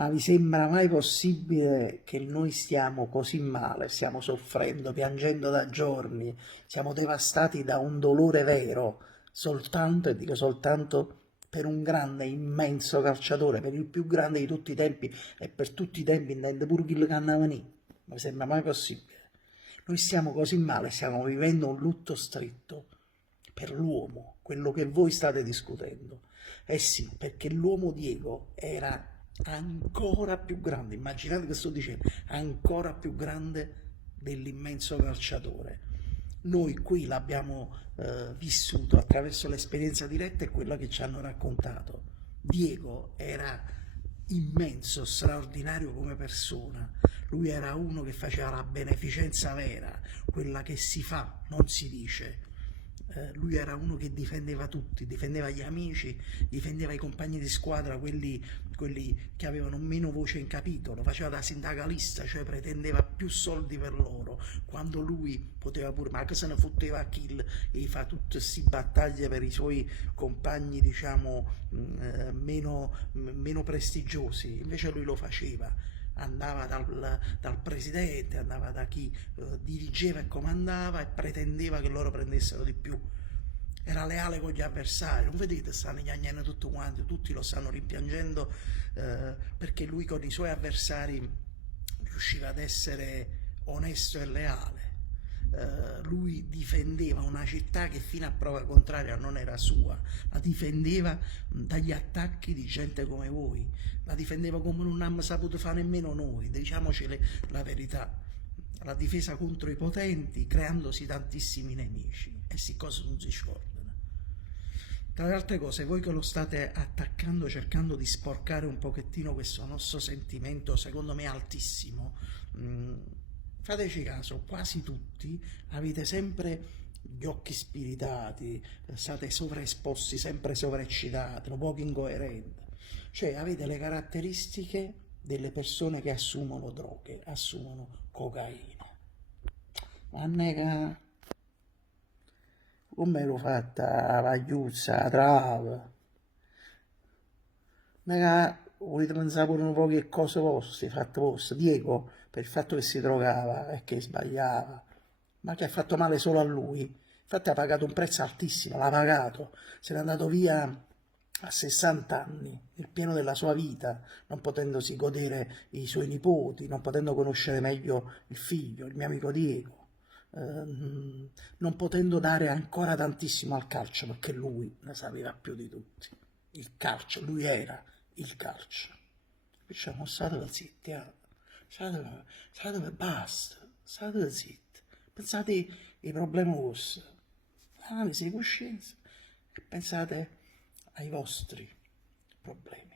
Ma vi sembra mai possibile che noi stiamo così male, stiamo soffrendo, piangendo da giorni, siamo devastati da un dolore vero, soltanto, e dico soltanto, per un grande, immenso calciatore, per il più grande di tutti i tempi, e per tutti i tempi intende pure il Cannavani? Non mi sembra mai possibile. Noi stiamo così male, stiamo vivendo un lutto stretto per l'uomo, quello che voi state discutendo. Eh sì, perché l'uomo Diego era ancora più grande, immaginate che sto dicendo, ancora più grande dell'immenso calciatore. Noi qui l'abbiamo vissuto attraverso l'esperienza diretta e quella che ci hanno raccontato. Diego era immenso, straordinario come persona. Lui era uno che faceva la beneficenza vera, quella che si fa, non si dice. Lui era uno che difendeva tutti, difendeva gli amici, difendeva i compagni di squadra, quelli che avevano meno voce in capitolo, faceva da sindacalista, cioè pretendeva più soldi per loro, quando lui poteva pure, ma che se ne fotteva Achille e fa tutte queste battaglie per i suoi compagni, diciamo, meno prestigiosi, invece lui lo faceva, andava dal presidente, andava da chi dirigeva e comandava e pretendeva che loro prendessero di più. Era leale con gli avversari, non vedete, stanno gnagnando tutto quanti, tutti lo stanno rimpiangendo perché lui con i suoi avversari riusciva ad essere onesto e leale. Lui difendeva una città che fino a prova contraria non era sua, la difendeva dagli attacchi di gente come voi, la difendeva come non abbiamo saputo fare nemmeno noi, diciamoci la verità, la difesa contro i potenti, creandosi tantissimi nemici, e sì, cose non si scordano. Tra le altre cose, voi che lo state attaccando, cercando di sporcare un pochettino questo nostro sentimento, secondo me altissimo, fateci caso, quasi tutti avete sempre gli occhi spiritati, state sovraesposti, sempre sovraeccitati, un poco incoerenti. Cioè avete le caratteristiche delle persone che assumono droghe, assumono cocaina. Ma nega, come l'ho fatta la pagliuzza, la trave? Nega, volete pensare pure un po' che cose vostre, fatte vostre. Diego, per il fatto che si drogava e che sbagliava, ma che ha fatto male solo a lui. Infatti ha pagato un prezzo altissimo, l'ha pagato. Se n'è andato via a 60 anni, nel pieno della sua vita, non potendosi godere i suoi nipoti, non potendo conoscere meglio il figlio, il mio amico Diego, non potendo dare ancora tantissimo al calcio, perché lui ne sapeva più di tutti. Il calcio, lui era il calcio. Diciamo, state zitti, basta, state zitti. Pensate ai problemi vostri, analisi di coscienza, e pensate ai vostri problemi.